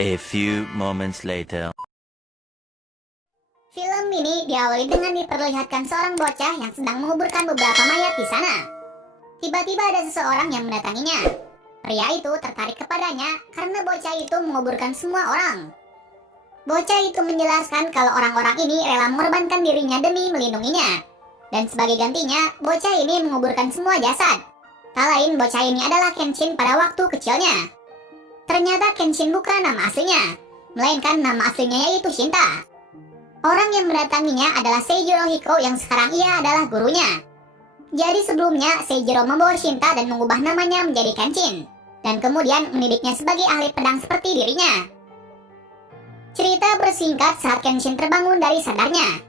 A few moments later. Film ini diawali dengan diperlihatkan seorang bocah yang sedang menguburkan beberapa mayat di sana. Tiba-tiba ada seseorang yang mendatanginya. Pria itu tertarik kepadanya karena bocah itu menguburkan semua orang. Bocah itu menjelaskan kalau orang-orang ini rela mengorbankan dirinya demi melindunginya. Dan sebagai gantinya, bocah ini menguburkan semua jasad. Tak lain bocah ini adalah Kenshin pada waktu kecilnya. Ternyata Kenshin bukan nama aslinya, melainkan nama aslinya yaitu Shinta. Orang yang mendatanginya adalah Seijiro Hiko yang sekarang ia adalah gurunya. Jadi sebelumnya Seijiro membawa Shinta dan mengubah namanya menjadi Kenshin, dan kemudian mendidiknya sebagai ahli pedang seperti dirinya. Cerita bersingkat saat Kenshin terbangun dari sadarnya.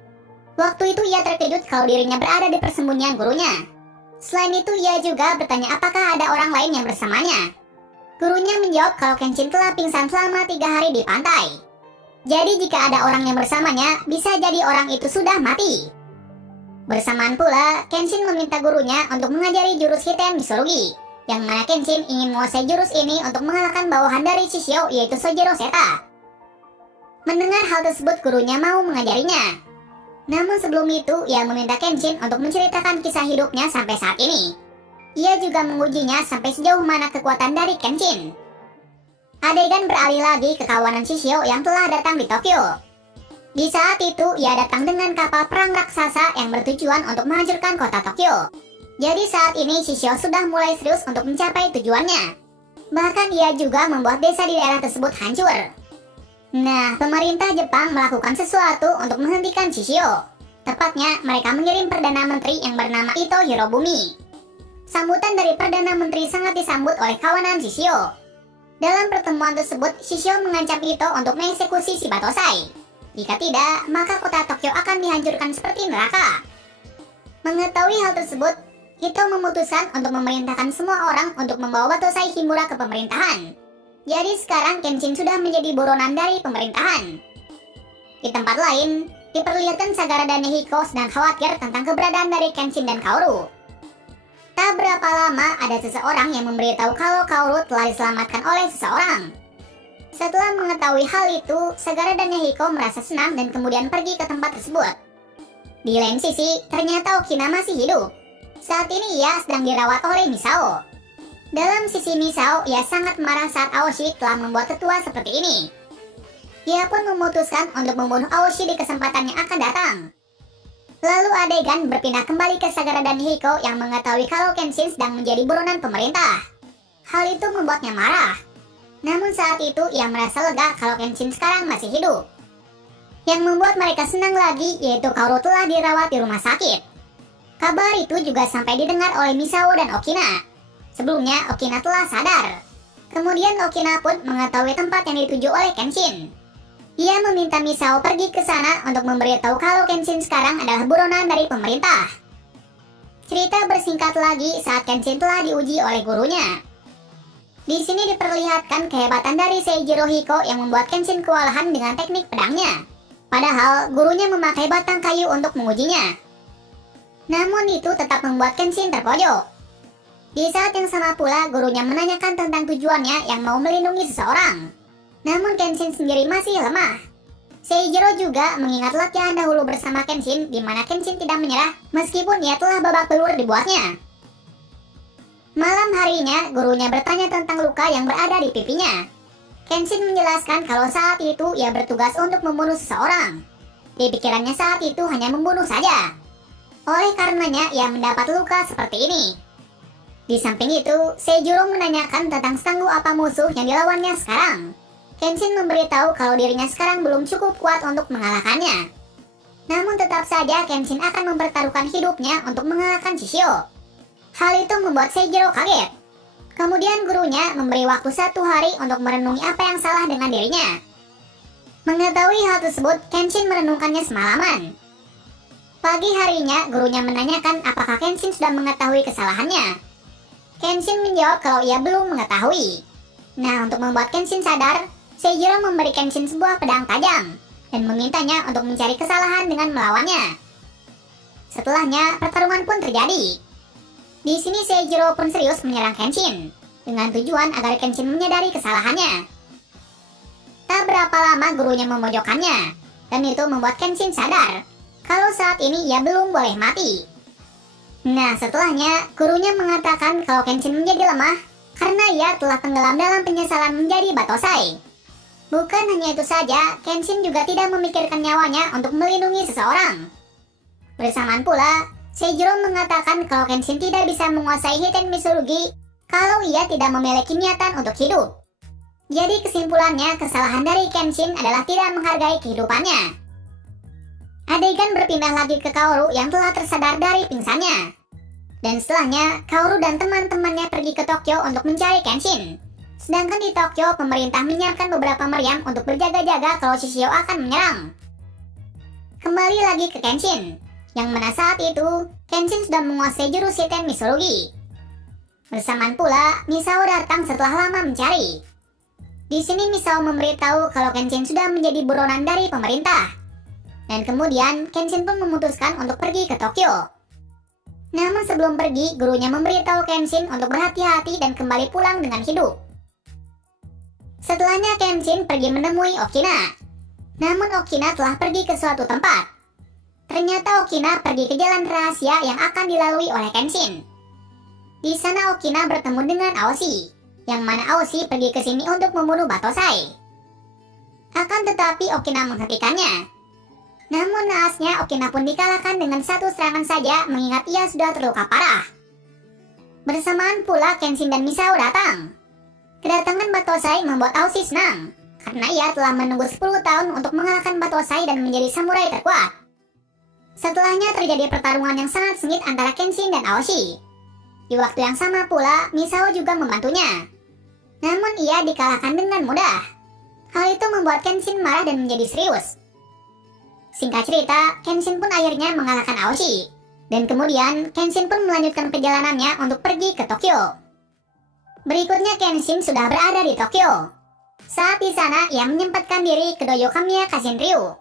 Waktu itu ia terkejut kalau dirinya berada di persembunyian gurunya. Selain itu ia juga bertanya apakah ada orang lain yang bersamanya. Gurunya menjawab kalau Kenshin telah pingsan selama 3 hari di pantai. Jadi jika ada orang yang bersamanya, bisa jadi orang itu sudah mati. Bersamaan pula, Kenshin meminta gurunya untuk mengajari jurus Hiten Misurugi, yang mana Kenshin ingin menguasai jurus ini untuk mengalahkan bawahan dari Shishio yaitu Sojiro Seta. Mendengar hal tersebut, gurunya mau mengajarinya. Namun sebelum itu, ia meminta Kenshin untuk menceritakan kisah hidupnya sampai saat ini. Ia juga mengujinya sampai sejauh mana kekuatan dari Kenshin. Adegan beralih lagi ke kawanan Shishio yang telah datang di Tokyo. Di saat itu, ia datang dengan kapal perang raksasa yang bertujuan untuk menghancurkan kota Tokyo. Jadi saat ini Shishio sudah mulai serius untuk mencapai tujuannya. Bahkan ia juga membuat desa di daerah tersebut hancur. Nah, pemerintah Jepang melakukan sesuatu untuk menghentikan Shishio. Tepatnya, mereka mengirim Perdana Menteri yang bernama Ito Hirobumi. Sambutan dari Perdana Menteri sangat disambut oleh kawanan Shishio. Dalam pertemuan tersebut, Shishio mengancam Ito untuk mengeksekusi Shibatosai. Jika tidak, maka kota Tokyo akan dihancurkan seperti neraka. Mengetahui hal tersebut, Ito memutuskan untuk memerintahkan semua orang untuk membawa Batosai Himura ke pemerintahan. Jadi sekarang Kenshin sudah menjadi buronan dari pemerintahan. Di tempat lain, diperlihatkan Sagara dan Hiko sedang khawatir tentang keberadaan dari Kenshin dan Kaoru. Tak berapa lama ada seseorang yang memberitahu kalau Kaoru telah diselamatkan oleh seseorang. Setelah mengetahui hal itu, Sagara dan Hiko merasa senang dan kemudian pergi ke tempat tersebut. Di lain sisi, ternyata Okina masih hidup. Saat ini ia sedang dirawat oleh Misao. Dalam sisi Misao, ia sangat marah saat Aoshi telah membuat tetua seperti ini. Ia pun memutuskan untuk membunuh Aoshi di kesempatan yang akan datang. Lalu adegan berpindah kembali ke Sagara dan Hiko yang mengetahui kalau Kenshin sedang menjadi buronan pemerintah. Hal itu membuatnya marah. Namun saat itu ia merasa lega kalau Kenshin sekarang masih hidup. Yang membuat mereka senang lagi yaitu Kaoru telah dirawat di rumah sakit. Kabar itu juga sampai didengar oleh Misao dan Okina. Sebelumnya Okina telah sadar. Kemudian Okina pun mengetahui tempat yang dituju oleh Kenshin. Ia meminta Misao pergi ke sana untuk memberitahu kalau Kenshin sekarang adalah buronan dari pemerintah. Cerita bersingkat lagi saat Kenshin telah diuji oleh gurunya. Di sini diperlihatkan kehebatan dari Seijiro Hiko yang membuat Kenshin kewalahan dengan teknik pedangnya. Padahal gurunya memakai batang kayu untuk mengujinya. Namun itu tetap membuat Kenshin terpojok. Di saat yang sama pula gurunya menanyakan tentang tujuannya yang mau melindungi seseorang. Namun Kenshin sendiri masih lemah. Seijiro juga mengingat latihan dahulu bersama Kenshin di mana Kenshin tidak menyerah meskipun ia telah babak belur dibuatnya. Malam harinya, gurunya bertanya tentang luka yang berada di pipinya. Kenshin menjelaskan kalau saat itu ia bertugas untuk membunuh seseorang. Di pikirannya saat itu hanya membunuh saja. Oleh karenanya ia mendapat luka seperti ini. Di samping itu, Seijiro menanyakan tentang setangguh apa musuh yang dilawannya sekarang. Kenshin memberitahu kalau dirinya sekarang belum cukup kuat untuk mengalahkannya. Namun tetap saja Kenshin akan mempertaruhkan hidupnya untuk mengalahkan Shishio. Hal itu membuat Seijiro kaget. Kemudian gurunya memberi waktu 1 hari untuk merenungi apa yang salah dengan dirinya. Mengetahui hal tersebut, Kenshin merenungkannya semalaman. Pagi harinya, gurunya menanyakan apakah Kenshin sudah mengetahui kesalahannya. Kenshin menjawab kalau ia belum mengetahui. Nah, untuk membuat Kenshin sadar, Seijiro memberi Kenshin sebuah pedang tajam dan memintanya untuk mencari kesalahan dengan melawannya. Setelahnya, pertarungan pun terjadi. Di sini Seijiro pun serius menyerang Kenshin dengan tujuan agar Kenshin menyadari kesalahannya. berapa lama gurunya memojokkannya, dan itu membuat Kenshin sadar kalau saat ini ia belum boleh mati. Nah, setelahnya gurunya mengatakan kalau Kenshin menjadi lemah karena ia telah tenggelam dalam penyesalan menjadi Batosai. Bukan hanya itu saja, Kenshin juga tidak memikirkan nyawanya untuk melindungi seseorang. Bersamaan pula, Seijiro mengatakan kalau Kenshin tidak bisa menguasai Hiten Mitsurugi kalau ia tidak memiliki niatan untuk hidup. Jadi kesimpulannya, kesalahan dari Kenshin adalah tidak menghargai kehidupannya. Adegan berpindah lagi ke Kaoru yang telah tersadar dari pingsannya. Dan setelahnya, Kaoru dan teman-temannya pergi ke Tokyo untuk mencari Kenshin. Sedangkan di Tokyo, pemerintah menyiapkan beberapa meriam untuk berjaga-jaga kalau Shishio akan menyerang. Kembali lagi ke Kenshin, yang mana saat itu, Kenshin sudah menguasai jurus Hiten Mitsurugi. Bersamaan pula, Misao datang setelah lama mencari. Di sini Misao memberitahu kalau Kenshin sudah menjadi buronan dari pemerintah. Dan kemudian Kenshin pun memutuskan untuk pergi ke Tokyo. Namun sebelum pergi, gurunya memberitahu Kenshin untuk berhati-hati dan kembali pulang dengan hidup. Setelahnya Kenshin pergi menemui Okina. Namun Okina telah pergi ke suatu tempat. Ternyata Okina pergi ke jalan rahasia yang akan dilalui oleh Kenshin. Di sana Okina bertemu dengan Aoshi, yang mana Aoshi pergi ke sini untuk membunuh Batosai. Akan tetapi Okina menghentikannya. Namun naasnya Okina pun dikalahkan dengan satu serangan saja mengingat ia sudah terluka parah. Bersamaan pula Kenshin dan Misao datang. Kedatangan Batosai membuat Aoshi senang, karena ia telah menunggu 10 tahun untuk mengalahkan Batosai dan menjadi samurai terkuat. Setelahnya terjadi pertarungan yang sangat sengit antara Kenshin dan Aoshi. Di waktu yang sama pula, Misao juga membantunya. Namun ia dikalahkan dengan mudah. Hal itu membuat Kenshin marah dan menjadi serius. Singkat cerita, Kenshin pun akhirnya mengalahkan Aoshi. Dan kemudian, Kenshin pun melanjutkan perjalanannya untuk pergi ke Tokyo. Berikutnya Kenshin sudah berada di Tokyo. Saat di sana, ia menyempatkan diri ke dojo Kamiya Kashinryu.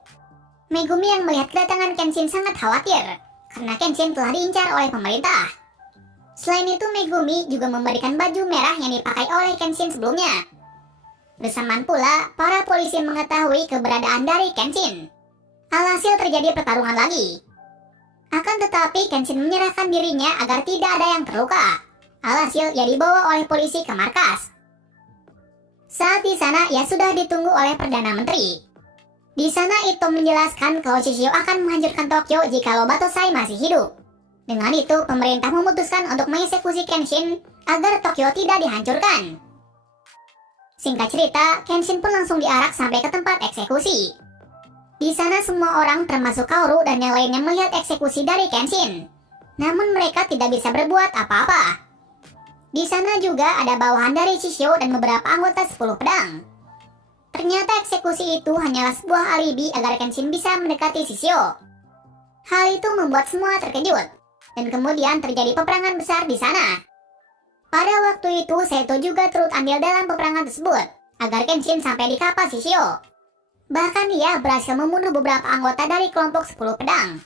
Megumi yang melihat kedatangan Kenshin sangat khawatir, karena Kenshin telah diincar oleh pemerintah. Selain itu, Megumi juga memberikan baju merah yang dipakai oleh Kenshin sebelumnya. Bersamaan pula, para polisi mengetahui keberadaan dari Kenshin. Alhasil terjadi pertarungan lagi. Akan tetapi, Kenshin menyerahkan dirinya agar tidak ada yang terluka. Alhasil, ia dibawa oleh polisi ke markas. Saat di sana, ia sudah ditunggu oleh Perdana Menteri. Di sana, Ito menjelaskan kalau Shishio akan menghancurkan Tokyo jika Batosai masih hidup. Dengan itu, pemerintah memutuskan untuk mengeksekusi Kenshin agar Tokyo tidak dihancurkan. Singkat cerita, Kenshin pun langsung diarak sampai ke tempat eksekusi. Di sana semua orang termasuk Kaoru dan yang lainnya melihat eksekusi dari Kenshin. Namun mereka tidak bisa berbuat apa-apa. Di sana juga ada bawahan dari Shishio dan beberapa anggota 10 pedang. Ternyata eksekusi itu hanyalah sebuah alibi agar Kenshin bisa mendekati Shishio. Hal itu membuat semua terkejut. Dan kemudian terjadi peperangan besar di sana. Pada waktu itu, Seto juga turut andil dalam peperangan tersebut, agar Kenshin sampai di kapal Shishio. Bahkan ia berhasil membunuh beberapa anggota dari kelompok 10 pedang.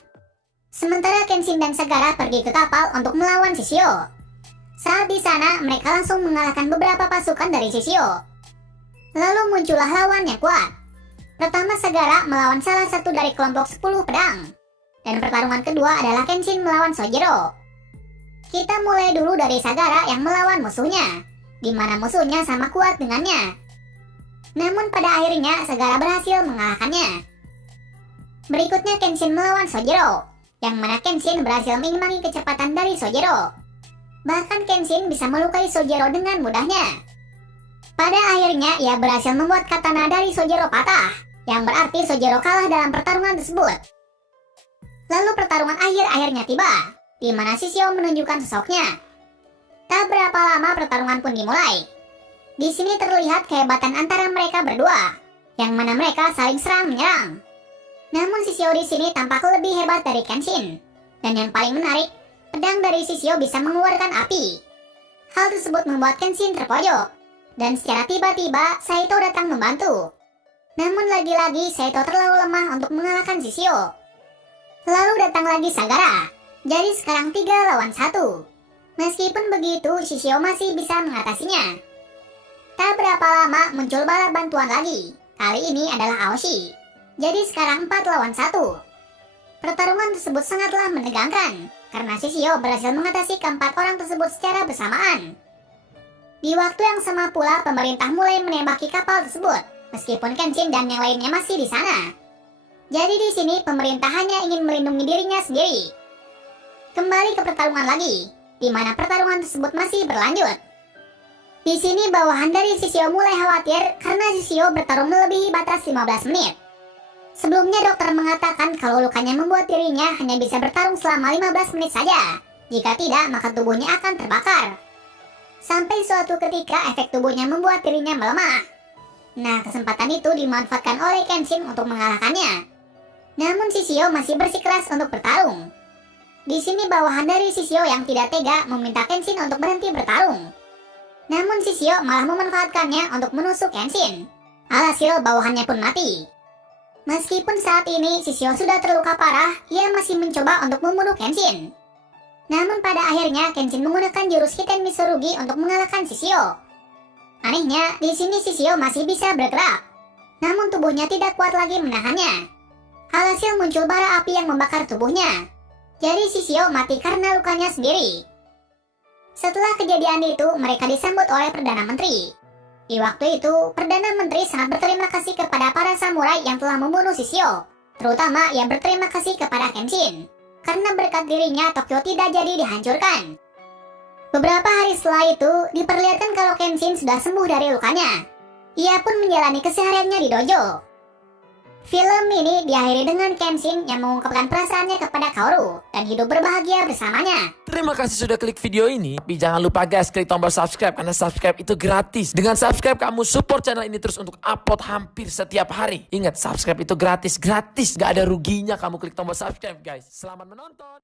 Sementara Kenshin dan Sagara pergi ke kapal untuk melawan Shishio. Saat di sana, mereka langsung mengalahkan beberapa pasukan dari Shishio. Lalu muncullah lawan yang kuat. Pertama Sagara melawan salah satu dari kelompok 10 pedang. Dan pertarungan kedua adalah Kenshin melawan Sojiro. Kita mulai dulu dari Sagara yang melawan musuhnya, di mana musuhnya sama kuat dengannya. Namun pada akhirnya Sagara berhasil mengalahkannya. Berikutnya Kenshin melawan Sojiro, yang mana Kenshin berhasil mengimbangi kecepatan dari Sojiro. Bahkan Kenshin bisa melukai Sojiro dengan mudahnya. Pada akhirnya ia berhasil membuat katana dari Sojiro patah, yang berarti Sojiro kalah dalam pertarungan tersebut. Lalu pertarungan akhirnya tiba, di mana Shishio menunjukkan sosoknya. Tak berapa lama pertarungan pun dimulai. Di sini terlihat kehebatan antara mereka berdua, yang mana mereka saling serang menyerang. Namun Shishio di sini tampak lebih hebat dari Kenshin. Dan yang paling menarik, pedang dari Shishio bisa mengeluarkan api. Hal tersebut membuat Kenshin terpojok. Dan secara tiba-tiba, Saito datang membantu. Namun lagi-lagi Saito terlalu lemah untuk mengalahkan Shishio. Lalu datang lagi Sagara. Jadi sekarang 3 lawan 1. Meskipun begitu, Shishio masih bisa mengatasinya. Tak berapa lama muncul bala bantuan lagi. Kali ini adalah Aoshi. Jadi sekarang 4 lawan 1. Pertarungan tersebut sangatlah menegangkan, karena Shishio berhasil mengatasi keempat orang tersebut secara bersamaan. Di waktu yang sama pula, pemerintah mulai menembaki kapal tersebut, meskipun Kenshin dan yang lainnya masih di sana. Jadi di sini pemerintah hanya ingin melindungi dirinya sendiri. Kembali ke pertarungan lagi, di mana pertarungan tersebut masih berlanjut. Di sini bawahan dari Shishio mulai khawatir karena Shishio bertarung melebihi batas 15 menit. Sebelumnya dokter mengatakan kalau lukanya membuat dirinya hanya bisa bertarung selama 15 menit saja. Jika tidak, maka tubuhnya akan terbakar. Sampai suatu ketika efek tubuhnya membuat dirinya melemah. Nah, kesempatan itu dimanfaatkan oleh Kenshin untuk mengalahkannya. Namun Shishio masih bersikeras untuk bertarung. Di sini bawahan dari Shishio yang tidak tega meminta Kenshin untuk berhenti bertarung. Namun Shishio malah memanfaatkannya untuk menusuk Kenshin. Alhasil bawahannya pun mati. Meskipun saat ini Shishio sudah terluka parah, ia masih mencoba untuk membunuh Kenshin. Namun pada akhirnya Kenshin menggunakan jurus Hiten Mitsurugi untuk mengalahkan Shishio. Anehnya, di sini Shishio masih bisa bergerak. Namun tubuhnya tidak kuat lagi menahannya. Alhasil muncul bara api yang membakar tubuhnya. Jadi Shishio mati karena lukanya sendiri. Setelah kejadian itu, mereka disambut oleh Perdana Menteri. Di waktu itu, Perdana Menteri sangat berterima kasih kepada para samurai yang telah membunuh Shishio. Terutama ia berterima kasih kepada Kenshin. Karena berkat dirinya, Tokyo tidak jadi dihancurkan. Beberapa hari setelah itu, diperlihatkan kalau Kenshin sudah sembuh dari lukanya. Ia pun menjalani kesehariannya di dojo. Film ini diakhiri dengan Kenshin yang mengungkapkan perasaannya kepada Kaoru dan hidup berbahagia bersamanya. Terima kasih sudah klik video ini. Tapi jangan lupa guys, klik tombol subscribe karena subscribe itu gratis. Dengan subscribe kamu support channel ini terus untuk upload hampir setiap hari. Ingat, subscribe itu gratis. Gak ada ruginya kamu klik tombol subscribe guys. Selamat menonton.